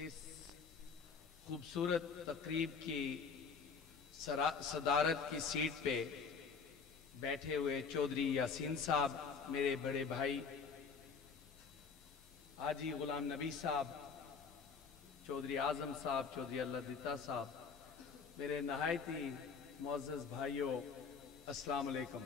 اس خوبصورت تقریب کی صدارت کی سیٹ پہ بیٹھے ہوئے چودھری یاسین صاحب، میرے بڑے بھائی حاجی غلام نبی صاحب، چودھری اعظم صاحب، چودھری اللہ دیتا صاحب، میرے نہایتی معزز بھائیوں، السلام علیکم۔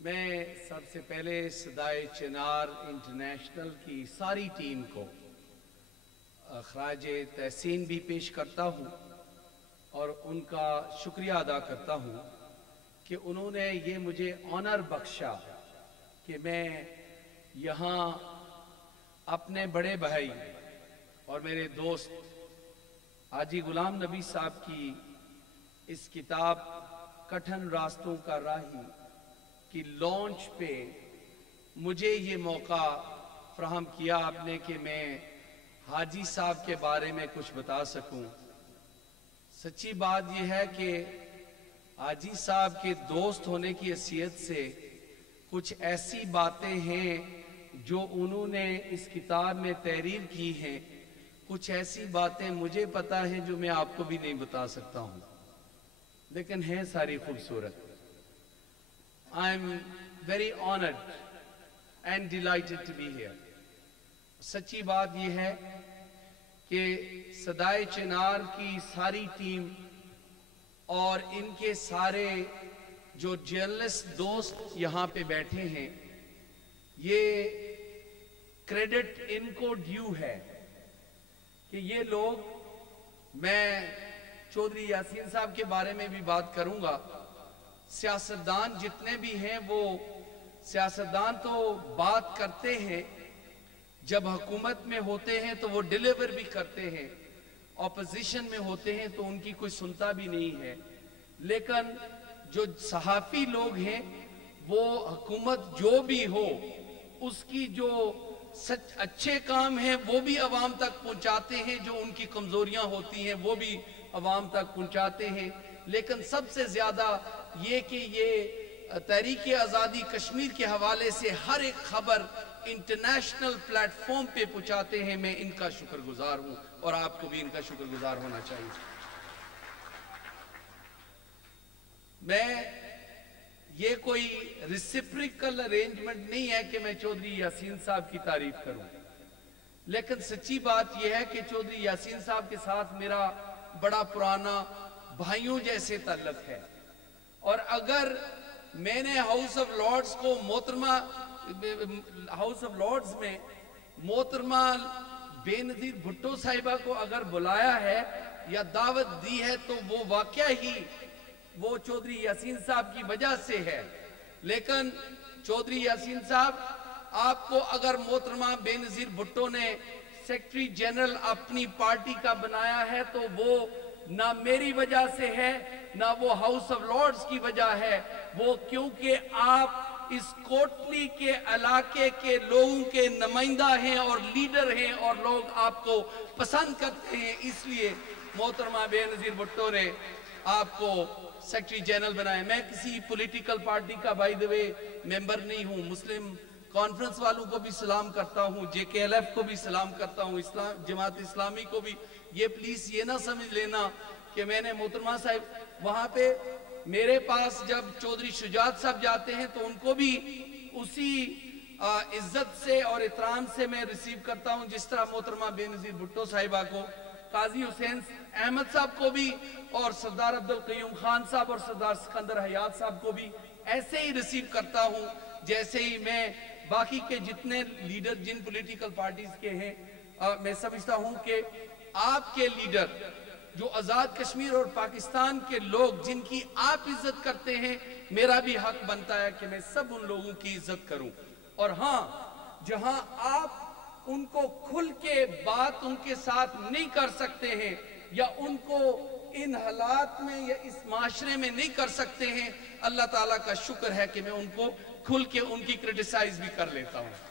میں سب سے پہلے صدائے چنار انٹرنیشنل کی ساری ٹیم کو خراج تحسین بھی پیش کرتا ہوں اور ان کا شکریہ ادا کرتا ہوں کہ انہوں نے یہ مجھے آنر بخشا کہ میں یہاں اپنے بڑے بھائی اور میرے دوست حاجی غلام نبی صاحب کی اس کتاب کٹھن راستوں کا راہی کی لانچ پہ مجھے یہ موقع فراہم کیا آپ نے کہ میں حاجی صاحب کے بارے میں کچھ بتا سکوں۔ سچی بات یہ ہے کہ حاجی صاحب کے دوست ہونے کی حیثیت سے کچھ ایسی باتیں ہیں جو انہوں نے اس کتاب میں تحریر کی ہیں، کچھ ایسی باتیں مجھے پتہ ہیں جو میں آپ کو بھی نہیں بتا سکتا ہوں، لیکن ہیں ساری خوبصورت۔ I am very honored and delighted to be here۔ سچی بات یہ ہے کہ صدائے چنار کی ساری ٹیم اور ان کے سارے جو جرنلسٹ دوست یہاں پہ بیٹھے ہیں، یہ کریڈٹ ان کو ڈیو ہے کہ یہ لوگ، میں چودھری یاسین صاحب کے بارے میں بھی بات کروں گا، سیاستدان جتنے بھی ہیں وہ سیاستدان تو بات کرتے ہیں، جب حکومت میں ہوتے ہیں تو وہ ڈیلیور بھی کرتے ہیں، اپوزیشن میں ہوتے ہیں تو ان کی کوئی سنتا بھی نہیں ہے، لیکن جو صحافی لوگ ہیں وہ حکومت جو بھی ہو اس کی جو اچھے کام ہیں وہ بھی عوام تک پہنچاتے ہیں، جو ان کی کمزوریاں ہوتی ہیں وہ بھی عوام تک پہنچاتے ہیں، لیکن سب سے زیادہ یہ کہ یہ تحریک آزادی کشمیر کے حوالے سے ہر ایک خبر انٹرنیشنل پلیٹ فارم پہ پہنچاتے ہیں۔ میں ان کا شکر گزار ہوں اور آپ کو بھی ان کا شکر گزار ہونا چاہیے۔ میں یہ کوئی ریسیپریکل ارینجمنٹ نہیں ہے کہ میں چودھری یاسین صاحب کی تعریف کروں، لیکن سچی بات یہ ہے کہ چودھری یاسین صاحب کے ساتھ میرا بڑا پرانا بھائیوں جیسے تعلق ہے، اور اگر میں نے ہاؤس آف لارڈز کو ہاؤس آف لارڈز میں محترمہ بے نظیر بھٹو صاحبہ کو اگر بلایا ہے یا دعوت دی ہے تو وہ واقعہ ہی وہ چودھری یاسین صاحب کی وجہ سے ہے، لیکن چودھری یاسین صاحب آپ کو اگر محترمہ بے نظیر بھٹو نے سیکرٹری جنرل اپنی پارٹی کا بنایا ہے تو وہ نہ میری وجہ سے ہے نہ وہ ہاؤس آف لارڈز کی وجہ ہے، وہ کیونکہ آپ اس کوٹلی کے علاقے کے لوگوں کے نمائندہ ہیں اور لیڈر ہیں اور لوگ آپ کو پسند کرتے ہیں، اس لیے محترمہ بے نظیر بھٹو نے آپ کو سیکرٹری جنرل بنایا۔ میں کسی پولیٹیکل پارٹی کا بائی دی وے ممبر نہیں ہوں، مسلم کانفرنس والوں کو بھی سلام کرتا ہوں، جے کے ایل ایف کو بھی سلام کرتا ہوں، جماعت اسلامی کو بھی۔ یہ پلیز یہ نہ سمجھ لینا کہ میں نے محترمہ صاحب وہاں پہ میرے پاس جب چودھری شجاعت صاحب جاتے ہیں تو ان کو بھی اسی عزت سے اور احترام سے میں ریسیو کرتا ہوں جس طرح محترمہ بے نظیر بھٹو صاحبہ کو، قاضی حسین احمد صاحب کو بھی، اور سردار عبدالقیوم خان صاحب اور سردار سکندر حیات صاحب کو بھی ایسے ہی ریسیو کرتا ہوں جیسے ہی میں باقی کے جتنے لیڈر جن پولیٹیکل پارٹیز کے ہیں۔ میں سمجھتا ہوں کہ آپ کے لیڈر جو آزاد کشمیر اور پاکستان کے لوگ جن کی آپ عزت کرتے ہیں، میرا بھی حق بنتا ہے کہ میں سب ان لوگوں کی عزت کروں، اور ہاں جہاں آپ ان کو کھل کے بات ان کے ساتھ نہیں کر سکتے ہیں یا ان کو ان حالات میں یا اس معاشرے میں نہیں کر سکتے ہیں، اللہ تعالیٰ کا شکر ہے کہ میں ان کو کھل کے ان کی کرٹیسائز بھی کر لیتا ہوں۔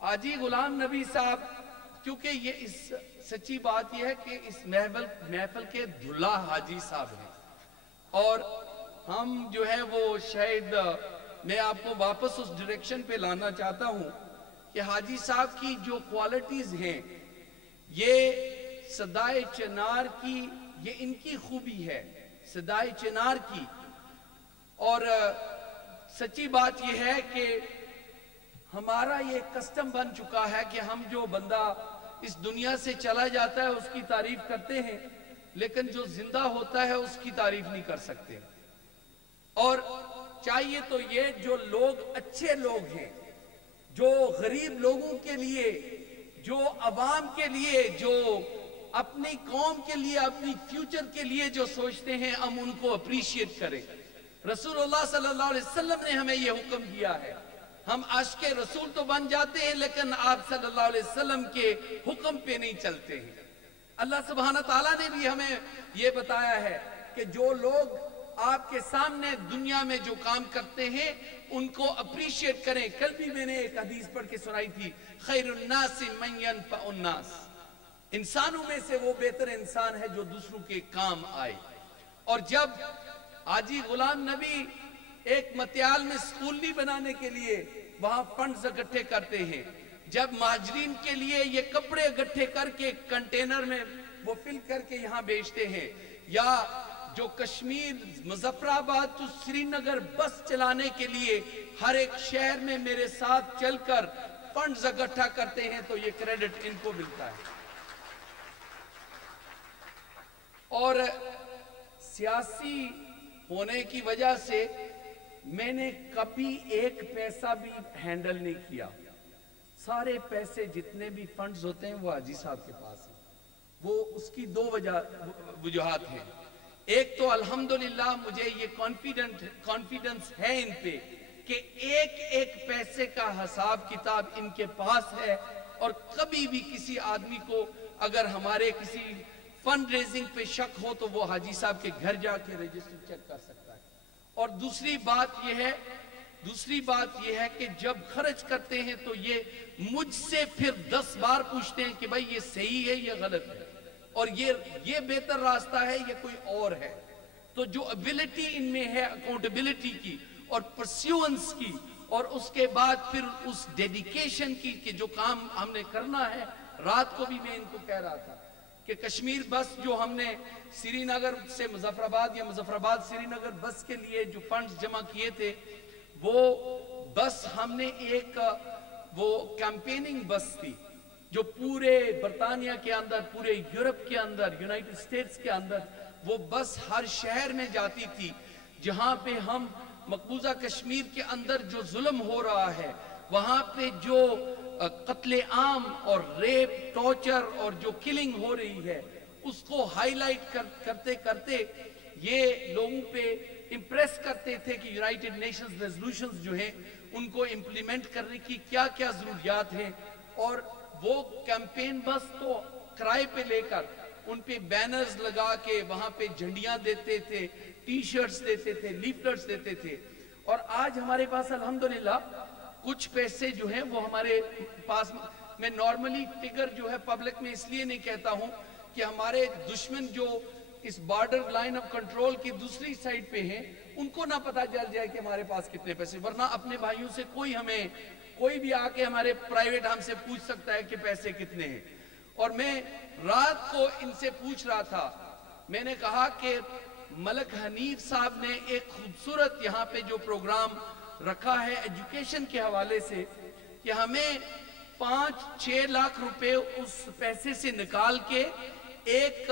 حاجی غلام نبی صاحب، کیونکہ یہ سچی بات یہ ہے کہ اس محفل کے دلہا حاجی صاحب ہیں، اور ہم جو ہے وہ شاید میں آپ کو واپس اس ڈائریکشن پہ لانا چاہتا ہوں کہ حاجی صاحب کی جو کوالٹیز ہیں، یہ صدائے چنار کی، یہ ان کی خوبی ہے صدائے چنار کی. اور سچی بات یہ ہے کہ ہمارا یہ کسٹم بن چکا ہے کہ ہم جو بندہ اس دنیا سے چلا جاتا ہے اس کی تعریف کرتے ہیں، لیکن جو زندہ ہوتا ہے اس کی تعریف نہیں کر سکتے. اور چاہیے تو یہ جو لوگ اچھے لوگ ہیں، جو غریب لوگوں کے لیے، جو عوام کے لیے، جو اپنی قوم کے لیے، اپنی فیوچر کے لیے جو سوچتے ہیں، ہم ان کو اپریشیٹ کریں. رسول اللہ صلی اللہ علیہ وسلم نے ہمیں یہ حکم دیا ہے. ہم عاشق رسول تو بن جاتے ہیں لیکن آپ صلی اللہ علیہ وسلم کے حکم پہ نہیں چلتے ہیں. اللہ سبحانہ تعالیٰ نے بھی ہمیں یہ بتایا ہے کہ جو لوگ آپ کے سامنے دنیا میں جو کام کرتے ہیں ان کو اپریشیٹ کریں. کل بھی میں نے ایک حدیث پڑھ کے سنائی تھی، خیر الناس من ينفع الناس. انسانوں میں سے وہ بہتر انسان ہے جو دوسروں کے کام آئے. اور جب حاجی غلام نبی ایک متیال میں سکول نہیں بنانے کے لیے وہاں فنڈز اکٹھے کرتے ہیں، جب مہاجرین کے لیے یہ کپڑے اکٹھے کر کے کنٹینر میں وہ فل کر کے یہاں بیچتے ہیں، یا جو کشمیر مظفر آباد تو سری نگر بس چلانے کے لیے ہر ایک شہر میں میرے ساتھ چل کر فنڈز اکٹھا کرتے ہیں، تو یہ کریڈٹ ان کو ملتا ہے. اور سیاسی ہونے کی وجہ سے میں نے کبھی ایک پیسہ بھی ہینڈل نہیں کیا. سارے پیسے جتنے بھی فنڈز ہوتے ہیں وہ حاجی صاحب کے پاس ہیں. وہ اس کی دو وجوہات ہیں. ایک تو الحمدللہ مجھے یہ کانفیڈنس ہے ان پہ کہ ایک ایک پیسے کا حساب کتاب ان کے پاس ہے، اور کبھی بھی کسی آدمی کو اگر ہمارے کسی فنڈ ریزنگ پہ شک ہو تو وہ حاجی صاحب کے گھر جا کے رجسٹر چیک کر سکتا ہے. اور دوسری بات یہ ہے کہ جب خرچ کرتے ہیں تو یہ مجھ سے پھر 10 بار پوچھتے ہیں کہ بھائی یہ صحیح ہے یا غلط ہے، اور یہ بہتر راستہ ہے یا کوئی اور ہے. تو جو ابیلٹی ان میں ہے اکاؤنٹیبلٹی کی اور پرسیونس کی، اور اس کے بعد پھر اس ڈیڈیکیشن کی کہ جو کام ہم نے کرنا ہے. رات کو بھی میں ان کو کہہ رہا تھا کہ کشمیر بس جو ہم نے سری نگر سے مظفر آباد یا مظفر آباد سری نگر بس کے لیے جو فنڈز جمع کیے تھے، وہ بس ہم نے ایک وہ کیمپیننگ بس تھی جو پورے برطانیہ کے اندر، پورے یورپ کے اندر، یونائٹڈ اسٹیٹس کے اندر وہ بس ہر شہر میں جاتی تھی جہاں پہ ہم مقبوضہ کشمیر کے اندر جو ظلم ہو رہا ہے، وہاں پہ جو قتل عام اور ریپ، ٹارچر اور جو کلنگ ہو رہی ہے اس کو ہائی لائٹ کرتے کرتے یہ لوگوں پہ امپریس کرتے تھے کہ یونائٹڈ نیشنز ریزولوشنز جو ہیں ان کو امپلیمنٹ کرنے کی کیا کیا ضروریات ہیں. اور وہ کیمپین بس کو کرائے پہ لے کر ان پہ بینرز لگا کے وہاں پہ جھنڈیاں دیتے تھے، ٹی شرٹس دیتے تھے، لیفلٹس دیتے تھے. اور آج ہمارے پاس الحمدللہ کچھ پیسے جو ہیں وہ ہمارے پاس، میں نارملی فگر جو ہے پبلک میں اس لیے نہیں کہتا ہوں کہ ہمارے دشمن جو اس بارڈر لائن آف کنٹرول کی دوسری سائڈ پہ ہیں ان کو نہ پتا چل جائے کہ ہمارے پاس کتنے پیسے. ورنہ اپنے بھائیوں سے کوئی بھی آ کے ہمارے پرائیویٹ ہم سے پوچھ سکتا ہے کہ پیسے کتنے ہیں. اور میں رات کو ان سے پوچھ رہا تھا، میں نے کہا کہ ملک حنیف صاحب نے ایک خوبصورت یہاں پہ جو پروگرام رکھا ہے ایجوکیشن کے حوالے سے کہ ہمیں 5-6 لاکھ روپے اس پیسے سے نکال کے ایک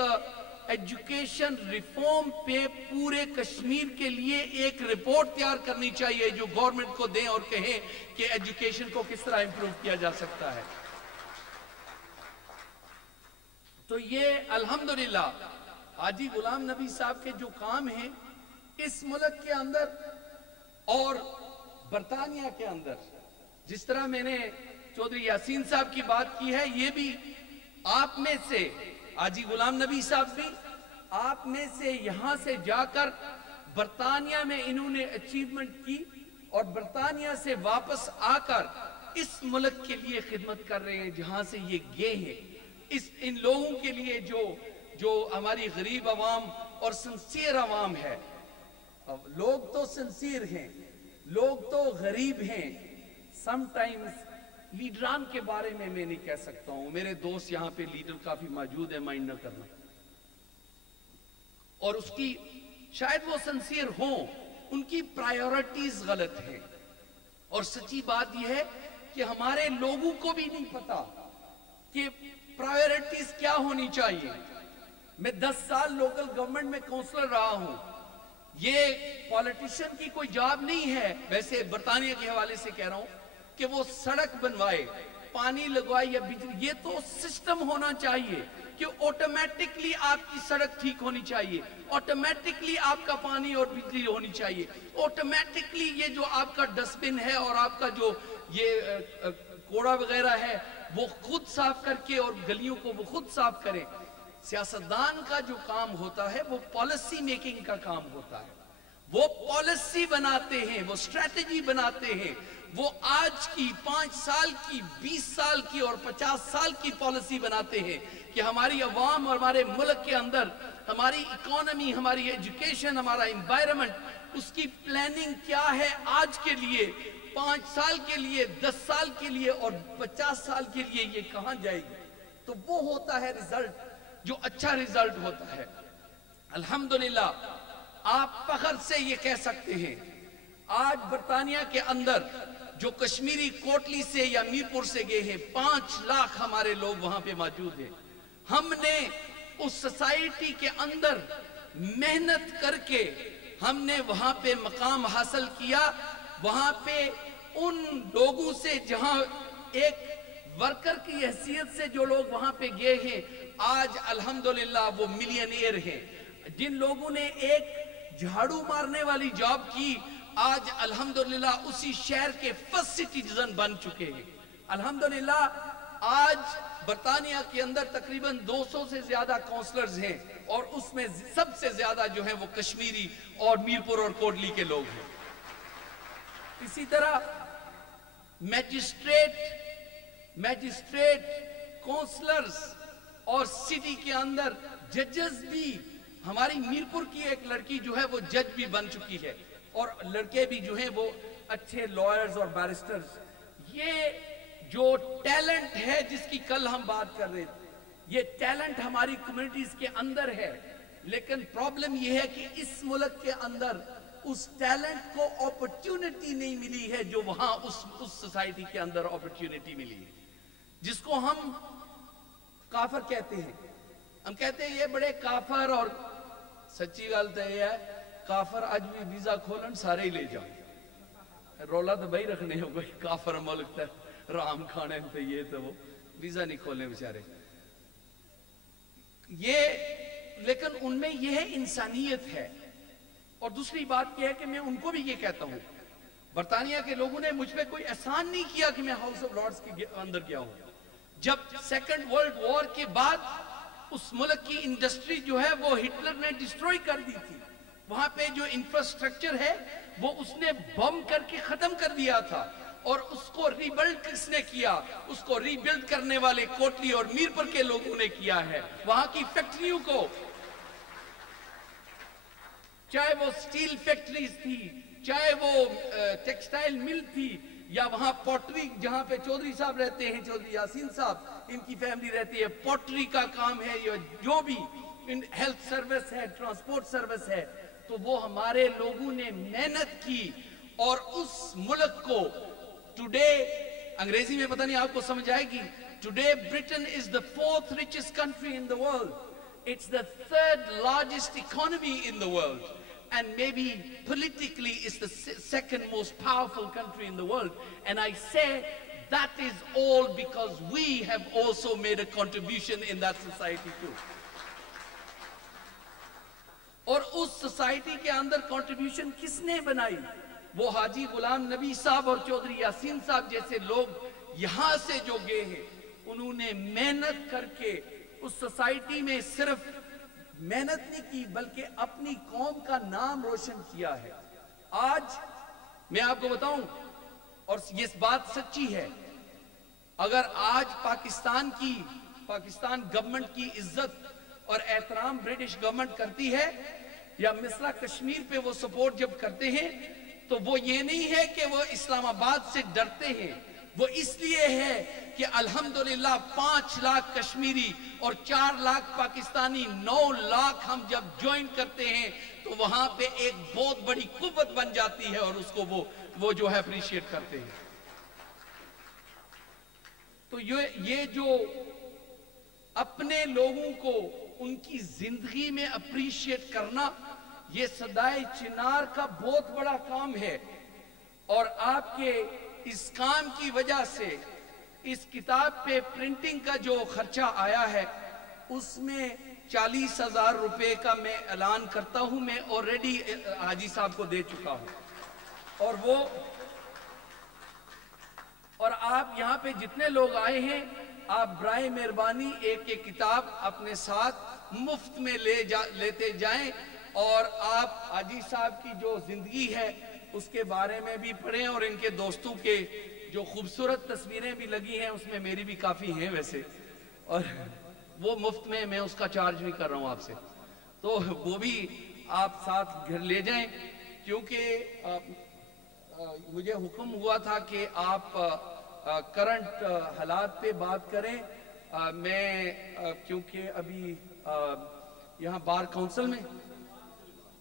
ایجوکیشن ریفارم پہ پورے کشمیر کے لیے ایک رپورٹ تیار کرنی چاہیے جو گورنمنٹ کو دیں اور کہیں کہ ایجوکیشن کو کس طرح امپروو کیا جا سکتا ہے. تو یہ الحمدللہ حاجی غلام نبی صاحب کے جو کام ہیں اس ملک کے اندر اور برطانیہ کے اندر، جس طرح میں نے چودھری یاسین صاحب کی بات کی ہے، یہ بھی آپ میں سے حاجی غلام نبی صاحب بھی آپ میں سے یہاں سے جا کر برطانیہ میں انہوں نے اچیومنٹ کی اور برطانیہ سے واپس آ کر اس ملک کے لیے خدمت کر رہے ہیں جہاں سے یہ گئے ہیں. ان لوگوں کے لیے جو ہماری غریب عوام اور سنسیر عوام ہے، لوگ تو سنسیر ہیں لوگ تو غریب ہیں. سم ٹائمز لیڈران کے بارے میں نہیں کہہ سکتا ہوں. میرے دوست یہاں پہ لیڈر کافی موجود ہیں, مائنڈ نہ کرنا. اور اس کی شاید وہ سنسیئر ہوں, ان کی پرائیورٹیز غلط ہیں. اور سچی بات یہ ہے کہ ہمارے لوگوں کو بھی نہیں پتا کہ پرائیورٹیز کیا ہونی چاہیے. میں 10 سال لوکل گورنمنٹ میں کونسلر رہا ہوں. یہ پولیٹیشین کی کوئی جاب نہیں ہے. ویسے برطانیہ کے حوالے سے کہہ رہا ہوں کہ وہ سڑک بنوائے, پانی لگوائے یا بجلی. یہ تو سسٹم ہونا چاہیے کہ آٹومیٹکلی آپ کی سڑک ٹھیک ہونی چاہیے, آٹومیٹکلی آپ کا پانی اور بجلی ہونی چاہیے, آٹومیٹکلی یہ جو آپ کا ڈسٹ بن ہے اور آپ کا جو یہ کوڑا وغیرہ ہے وہ خود صاف کر کے, اور گلیوں کو وہ خود صاف کریں. سیاستدان کا جو کام ہوتا ہے وہ پالیسی میکنگ کا کام ہوتا ہے. وہ پالیسی بناتے ہیں, وہ اسٹریٹجی بناتے ہیں, وہ آج کی 5 سال کی, 20 سال کی اور 50 سال کی پالیسی بناتے ہیں کہ ہماری عوام اور ہمارے ملک کے اندر ہماری اکانومی, ہماری ایجوکیشن, ہمارا انوائرمنٹ, اس کی پلاننگ کیا ہے آج کے لیے, 5 سال کے لیے, 10 سال کے لیے اور 50 سال کے لیے یہ کہاں جائے گی. تو وہ ہوتا ہے ریزلٹ, جو اچھا ریزلٹ ہوتا ہے. الحمدللہ آپ فخر سے یہ کہہ سکتے ہیں آج برطانیہ کے اندر جو کشمیری کوٹلی سے یا میرپور سے گئے ہیں, 5 لاکھ ہمارے لوگ وہاں پہ موجود ہیں. ہم نے اس سوسائٹی کے اندر محنت کر کے ہم نے وہاں پہ مقام حاصل کیا. وہاں پہ ان لوگوں سے جہاں ایک ورکر کی حیثیت سے جو لوگ وہاں پہ گئے ہیں, آج الحمدللہ وہ ملینئر ہیں. جن لوگوں نے ایک جھاڑو مارنے والی جاب کی, آج الحمدللہ اسی شہر کے فرسٹ سٹیزن بن چکے ہیں. الحمدللہ آج برطانیہ کے اندر تقریباً 200 سے زیادہ کونسلرز ہیں, اور اس میں سب سے زیادہ جو ہیں وہ کشمیری اور میرپور اور کوٹلی کے لوگ ہیں. اسی طرح میجسٹریٹ, کونسلرز اور سٹی کے اندر ججز بھی. ہماری میرپور کی ایک لڑکی جو ہے وہ جج بھی بن چکی ہے, اور لڑکے بھی جو ہیں وہ اچھے لائرز اور بیرسٹرز. یہ جو ٹیلنٹ ہے جس کی کل ہم بات کر رہے تھے, یہ ٹیلنٹ ہماری کمیونٹیز کے اندر ہے. لیکن پرابلم یہ ہے کہ اس ملک کے اندر اس ٹیلنٹ کو اپرچونٹی نہیں ملی ہے جو وہاں اس سوسائٹی کے اندر اپرچونٹی ملی ہے, جس کو ہم کافر کہتے ہیں. ہم کہتے ہیں یہ بڑے کافر, اور سچی گل تو یہ ہے کافر اج بھی ویزا کھولن سارے ہی لے جاؤ. رولا تو بھائی رکھنے ہو کوئی کافر ملک تک رام کھانے پہ یہ تو وہ ویزا نہیں کھولنے بیچارے. یہ لیکن ان میں یہ ہے انسانیت ہے. اور دوسری بات یہ ہے کہ میں ان کو بھی یہ کہتا ہوں, برطانیہ کے لوگوں نے مجھ پہ کوئی احسان نہیں کیا کہ میں ہاؤس آف لارڈز کے اندر گیا ہوں. جب سیکنڈ ورلڈ وار کے بعد اس ملک کی انڈسٹری جو ہے وہ ہٹلر نے ڈسٹروئی کر دی تھی. وہاں پہ جو انفراسٹرکچر ہے وہ اس نے بم کر کے ختم کر دیا تھا, اور اس کو ری بلڈ کس نے کیا؟ اس کو ری بلڈ کرنے والے کوٹلی اور میرپور کے لوگوں نے کیا ہے. وہاں کی فیکٹریوں کو, چاہے وہ سٹیل فیکٹریز تھی, چاہے وہ ٹیکسٹائل مل تھی, یا وہاں پوٹری جہاں پہ چودھری صاحب رہتے ہیں, چودھری یاسین صاحب, ان کی فیملی رہتی ہے, پوٹری کا کام ہے, یا جو بھی ہیلتھ سروس ہے, ٹرانسپورٹ سروس ہے, تو وہ ہمارے لوگوں نے محنت کی. اور اس ملک کو ٹوڈے, انگریزی میں پتہ نہیں آپ کو سمجھ آئے گی, today Britain is the 4th richest country in the world. It's the 3rd largest economy in the world. And maybe politically it's the 2nd most powerful country in the world. And I say that is all because we have also made a contribution in that society too. اور اس society کے اندر contribution کس نے بنائی؟ وہ حاجی غلام نبی صاحب اور چودھری یاسین صاحب جیسے لوگ یہاں سے جو گئے ہیں, انہوں نے محنت کر کے اس سوسائٹی میں صرف محنت نہیں کی بلکہ اپنی قوم کا نام روشن کیا ہے. آج میں آپ کو بتاؤں, اور یہ بات سچی ہے, اگر آج پاکستان گورنمنٹ کی عزت اور احترام برٹش گورنمنٹ کرتی ہے, یا مصرع کشمیر پہ وہ سپورٹ جب کرتے ہیں, تو وہ یہ نہیں ہے کہ وہ اسلام آباد سے ڈرتے ہیں، وہ اس لیے ہے کہ الحمدللہ 5 لاکھ کشمیری اور 4 لاکھ پاکستانی، 9 لاکھ ہم جب جوائن کرتے ہیں تو وہاں پہ ایک بہت بڑی قوت بن جاتی ہے، اور اس کو وہ جو ہے اپریشیٹ کرتے ہیں۔ تو یہ جو اپنے لوگوں کو ان کی زندگی میں اپریشیٹ کرنا، یہ صدائے چنار کا بہت بڑا کام ہے، اور آپ کے اس کام کی وجہ سے اس کتاب پہ پرنٹنگ کا جو خرچہ آیا ہے اس میں 40,000 روپے کا میں اعلان کرتا ہوں، میں آلریڈی حاجی صاحب کو دے چکا ہوں، اور آپ یہاں پہ جتنے لوگ آئے ہیں، آپ برائے مہربانی ایک کتاب اپنے ساتھ مفت میں لیتے جائیں، اور آپ حاجی صاحب کی جو زندگی ہے اس کے بارے میں بھی پڑھیں، اور ان کے دوستوں کے جو خوبصورت تصویریں بھی لگی ہیں اس میں میری بھی کافی ہیں ویسے، اور وہ مفت میں اس کا چارج بھی کر رہا ہوں آپ سے، تو وہ بھی آپ ساتھ گھر لے جائیں، کیونکہ مجھے حکم ہوا تھا کہ آپ کرنٹ حالات پہ بات کریں۔ میں کیونکہ ابھی یہاں بار کونسل میں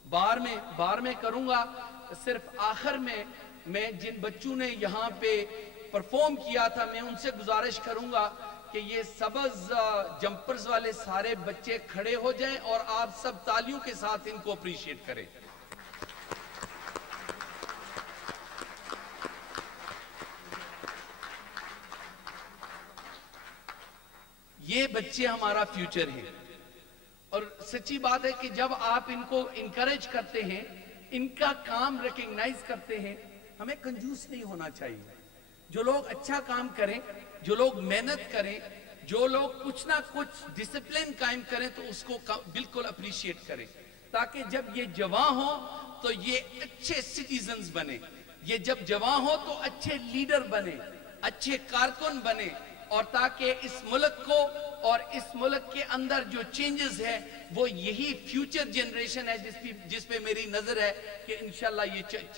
بار میں کروں گا، صرف آخر میں جن بچوں نے یہاں پہ پرفارم کیا تھا میں ان سے گزارش کروں گا کہ یہ سبز جمپرز والے سارے بچے کھڑے ہو جائیں اور آپ سب تالیوں کے ساتھ ان کو اپریشیٹ کریں۔ یہ بچے ہمارا فیوچر ہیں، اور سچی بات ہے کہ جب آپ ان کو انکریج کرتے ہیں، ان کا کام ریکگنائز کرتے ہیں، ہمیں کنجوس نہیں ہونا چاہیے۔ جو لوگ اچھا کام کریں، جو لوگ محنت کریں، جو لوگ کچھ نہ کچھ ڈسپلن قائم کریں تو اس کو بالکل اپریشیٹ کریں، تاکہ جب یہ جوان ہوں تو یہ اچھے سٹیزنز بنے، یہ جب جوان ہوں تو اچھے لیڈر بنے، اچھے کارکن بنے، اور تاکہ اس ملک کو اور اس ملک کے اندر جو چینجز ہے وہ یہی فیوچر جنریشن ہے جس پہ میری نظر ہے کہ انشاءاللہ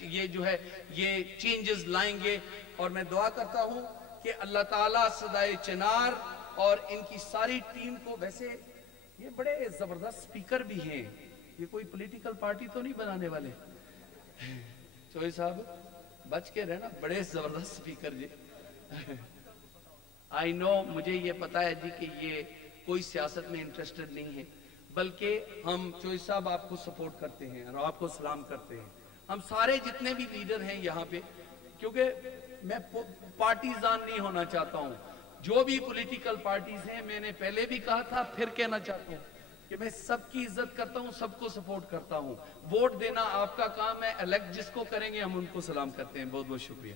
یہ جو ہے یہ چینجز لائیں گے، اور میں دعا کرتا ہوں کہ اللہ تعالیٰ صدائے چنار اور ان کی ساری ٹیم کو، ویسے یہ بڑے زبردست سپیکر بھی ہیں، یہ کوئی پولیٹیکل پارٹی تو نہیں بنانے والے، چوہے صاحب بچ کے رہنا، بڑے زبردست سپیکر جی۔ آئی نو، مجھے یہ پتا ہے جی کہ یہ کوئی سیاست میں انٹرسٹڈ نہیں ہے، بلکہ ہم چوہے صاحب آپ کو سپورٹ کرتے ہیں اور آپ کو سلام کرتے ہیں، ہم سارے جتنے بھی لیڈر ہیں یہاں پہ، کیونکہ میں پارٹیزان نہیں ہونا چاہتا ہوں، جو بھی پولیٹیکل پارٹیز ہیں، میں نے پہلے بھی کہا تھا پھر کہنا چاہتا ہوں کہ میں سب کی عزت کرتا ہوں، سب کو سپورٹ کرتا ہوں، ووٹ دینا آپ کا کام ہے، الیکٹ جس کو کریں گے ہم ان کو سلام کرتے ہیں۔ بہت بہت شکریہ۔